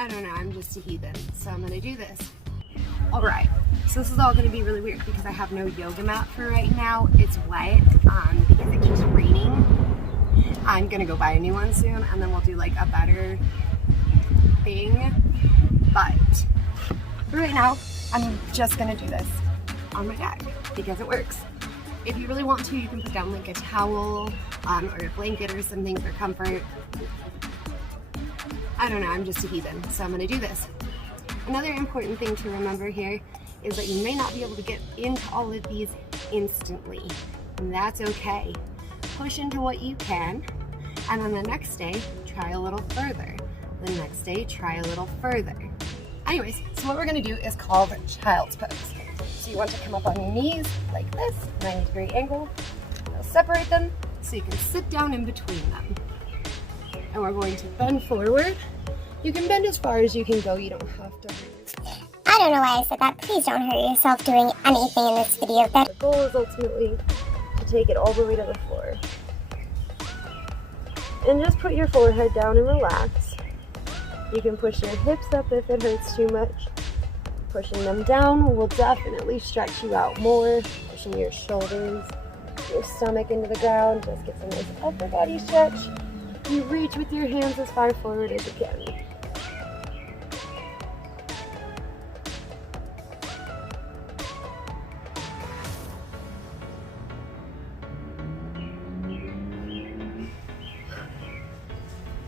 I don't know, I'm just a heathen, so I'm gonna do this. Alright, so this is all gonna be really weird because I have no yoga mat for right now. It's wet because it keeps raining. I'm gonna go buy a new one soon and then we'll do like a better thing. But for right now, I'm just gonna do this on my back because it works. If you really want to, you can put down like a towel or a blanket or something for comfort. I don't know, I'm just a heathen, so I'm gonna do this. Another important thing to remember here is that you may not be able to get into all of these instantly, and that's okay. Push into what you can, and then the next day, try a little further. The next day, try a little further. Anyways, so what we're gonna do is called child's pose. So you want to come up on your knees like this, 90-degree angle. You'll separate them so you can sit down in between them. And we're going to bend forward. You can bend as far as you can go, you don't have to. I don't know why I said that. Please don't hurt yourself doing anything in this video. The goal is ultimately to take it all the way to the floor. And just put your forehead down and relax. You can push your hips up if it hurts too much. Pushing them down will definitely stretch you out more. Pushing your shoulders, your stomach into the ground, just get some nice upper body stretch. You reach with your hands as far forward as you can.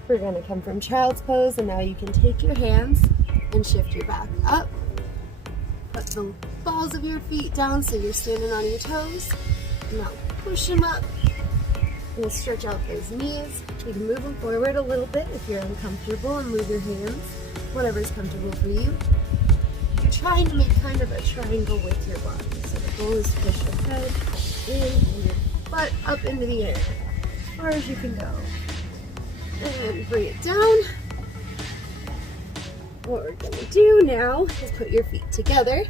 We're going to come from child's pose, and now you can take your hands and shift your back up. Put the balls of your feet down so you're standing on your toes. Now push them up and stretch out those knees. You can move them forward a little bit if you're uncomfortable and move your hands, whatever's comfortable for you. You're trying to make kind of a triangle with your body. So the goal is to push your head in and your butt up into the air as far as you can go. And bring it down. What we're going to do now is put your feet together,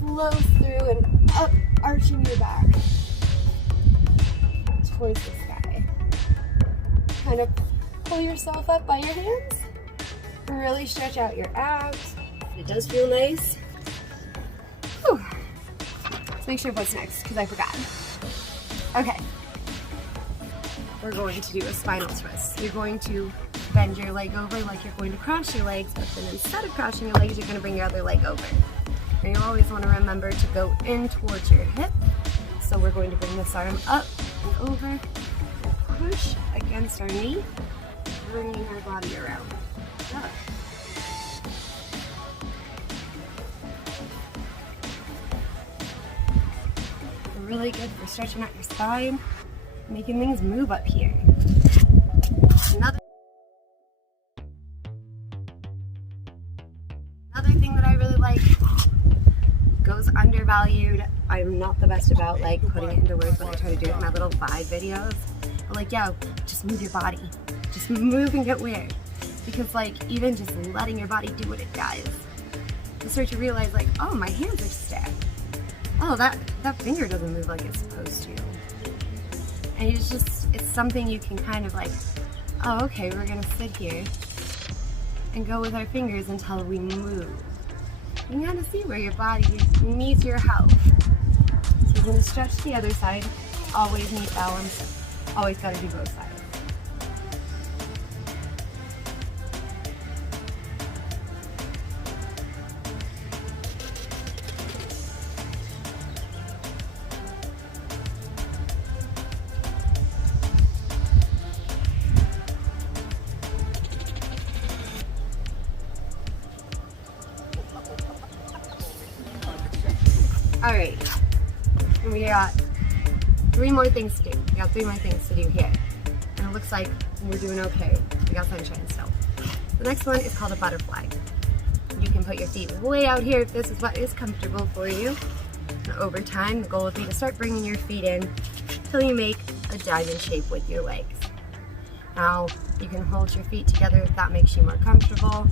flow through and up, arching your back towards the sky. Kind of pull yourself up by your hands. Really stretch out your abs. It does feel nice. Whew. Let's make sure what's next, because I forgot. Okay. We're going to do a spinal twist. You're going to bend your leg over like you're going to cross your legs, but then instead of crossing your legs, you're going to bring your other leg over. And you always want to remember to go in towards your hip. So we're going to bring this arm up and over, push against our knee, bringing our body around. Up. Really good for stretching out your spine, making things move up here. Another thing that I really like, goes undervalued. I'm not the best about like putting it into words when I try to do it in my little vibe videos. But like, yo, just move your body. Just move and get weird. Because like, even just letting your body do what it does, you start to realize like, oh, my hands are stiff. Oh, that finger doesn't move like it's supposed to. And it's something you can kind of like, oh, okay, we're gonna sit here and go with our fingers until we move. You can kind of see where your body needs your help. So you're gonna stretch the other side, always need balance, always gotta do both sides. Alright, we got 3 more things to do. We got 3 more things to do here. And it looks like we're doing okay. We got sunshine still. The next one is called a butterfly. You can put your feet way out here if this is what is comfortable for you. And over time, the goal would be to start bringing your feet in until you make a diamond shape with your legs. Now, you can hold your feet together if that makes you more comfortable.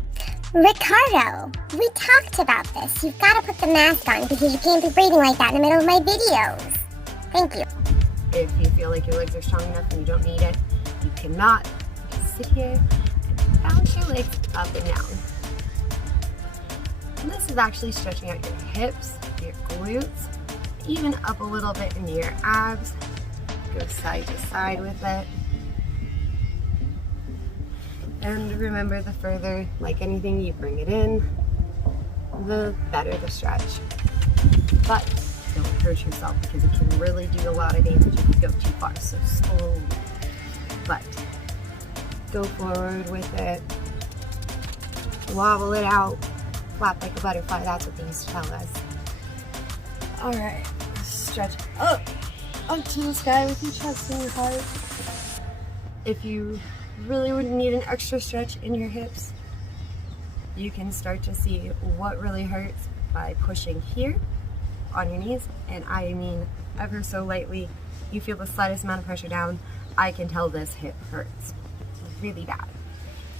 Ricardo, we talked about this. You've got to put the mask on because you can't be breathing like that in the middle of my videos. Thank you. If you feel like your legs are strong enough and you don't need it, you cannot. You can sit here and bounce your legs up and down. And this is actually stretching out your hips, your glutes, even up a little bit into your abs. Go side to side with it. And remember, the further, like anything, you bring it in, the better the stretch. But don't hurt yourself, because it can really do a lot of damage if you go too far. So slowly, but go forward with it. Wobble it out. Flap like a butterfly. That's what they used to tell us. All right, stretch up to the sky with your chest and your heart. If you really would need an extra stretch in your hips, you can start to see what really hurts by pushing here on your knees, and I mean ever so lightly. You feel the slightest amount of pressure down, I can tell this hip hurts really bad.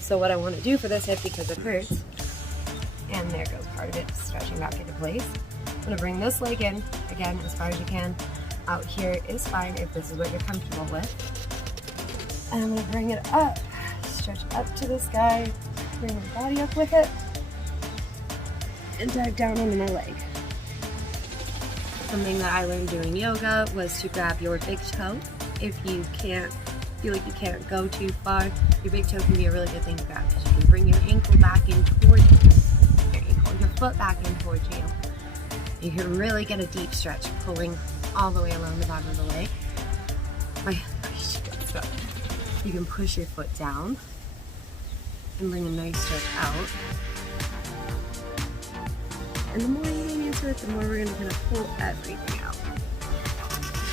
So what I want to do for this hip, because it hurts, and there goes part of it stretching back into place, I'm going to bring this leg in again as far as you can. Out here is fine if this is what you're comfortable with. And I'm going to bring it up, stretch up to the sky, bring my body up with it, and dive down into my leg. Something that I learned doing yoga was to grab your big toe. If you feel like you can't go too far, your big toe can be a really good thing to grab, because you can bring your ankle back in towards you, your foot back in towards you. You can really get a deep stretch pulling all the way along the bottom of the leg. You can push your foot down and bring a nice stretch out. And the more you lean into it, the more we're going to kind of pull everything out.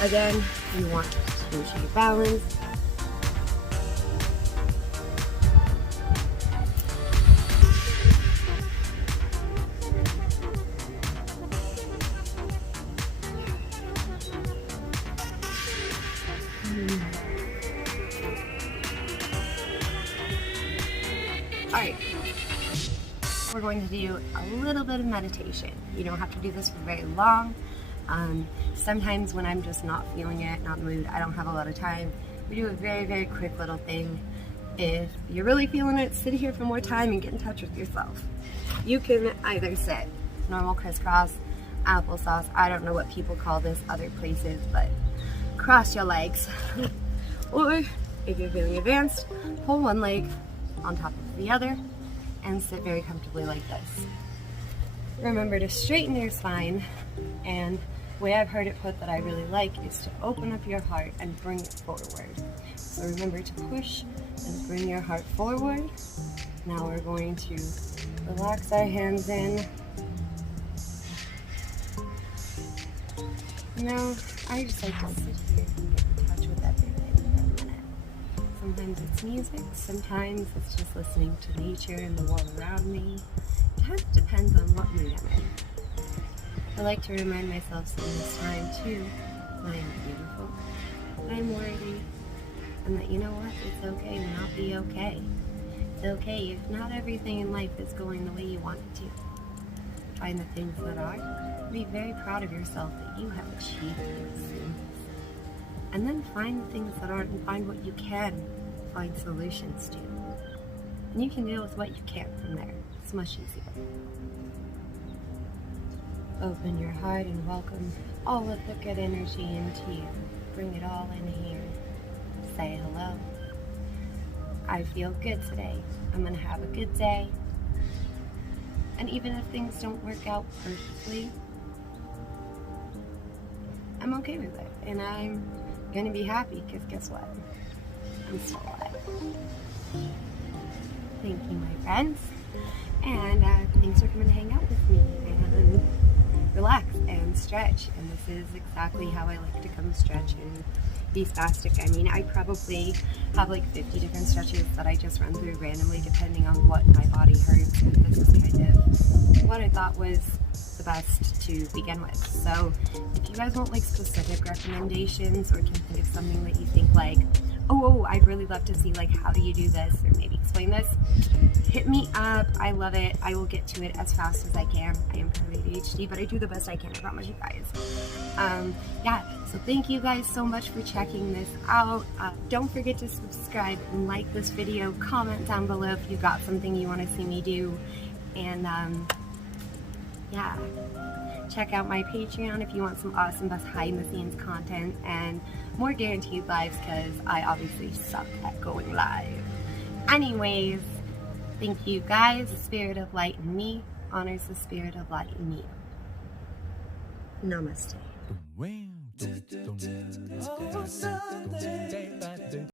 Again, you want to achieve balance. Alright, we're going to do a little bit of meditation. You don't have to do this for very long. Sometimes when I'm just not feeling it, not in the mood, I don't have a lot of time, we do a very, very quick little thing. If you're really feeling it, sit here for more time and get in touch with yourself. You can either sit normal crisscross, applesauce, I don't know what people call this other places, but cross your legs. Or if you're feeling advanced, pull one leg on top of the other and sit very comfortably like this. Remember to straighten your spine, and the way I've heard it put that I really like is to open up your heart and bring it forward. So remember to push and bring your heart forward. Now we're going to relax our hands in. Now I just like to sit here and get in touch with everything for a minute. Sometimes it's music, sometimes it's just listening to nature and the world around me. It kind of depends on what mood I'm in. I like to remind myself some of this time too, that I'm beautiful, that I'm worthy, and that, you know what, it's okay to not be okay. It's okay if not everything in life is going the way you want it to. Find the things that are. Be very proud of yourself that you have achieved these things. And then find the things that aren't, and find what you can find solutions to. And you can deal with what you can't from there. It's much easier. Open your heart and welcome all of the good energy into you. Bring it all in here. Say hello. I feel good today. I'm going to have a good day. And even if things don't work out perfectly, I'm okay with it. And I'm going to be happy, because guess what? I'm still alive. Thank you, my friends. And thanks for coming to hang out with me and relax and stretch. And this is exactly how I like to come stretch and be spastic. I mean, I probably have like 50 different stretches that I just run through randomly depending on what my body hurts. And this is kind of what I thought was the best to begin with. So if you guys want like specific recommendations, or can think of something that you think like, oh, I'd really love to see like how do you do this, or maybe explain this. Hit me up. I love it. I will get to it as fast as I can. I am kind of ADHD, but I do the best I can. I promise you guys. Yeah, so thank you guys so much for checking this out. Don't forget to subscribe and like this video. Comment down below if you got something you want to see me do. And yeah, check out my Patreon if you want some awesome behind the scenes content and more guaranteed lives, because I obviously suck at going live. Anyways, thank you guys. The spirit of light in me honors the spirit of light in you. Namaste.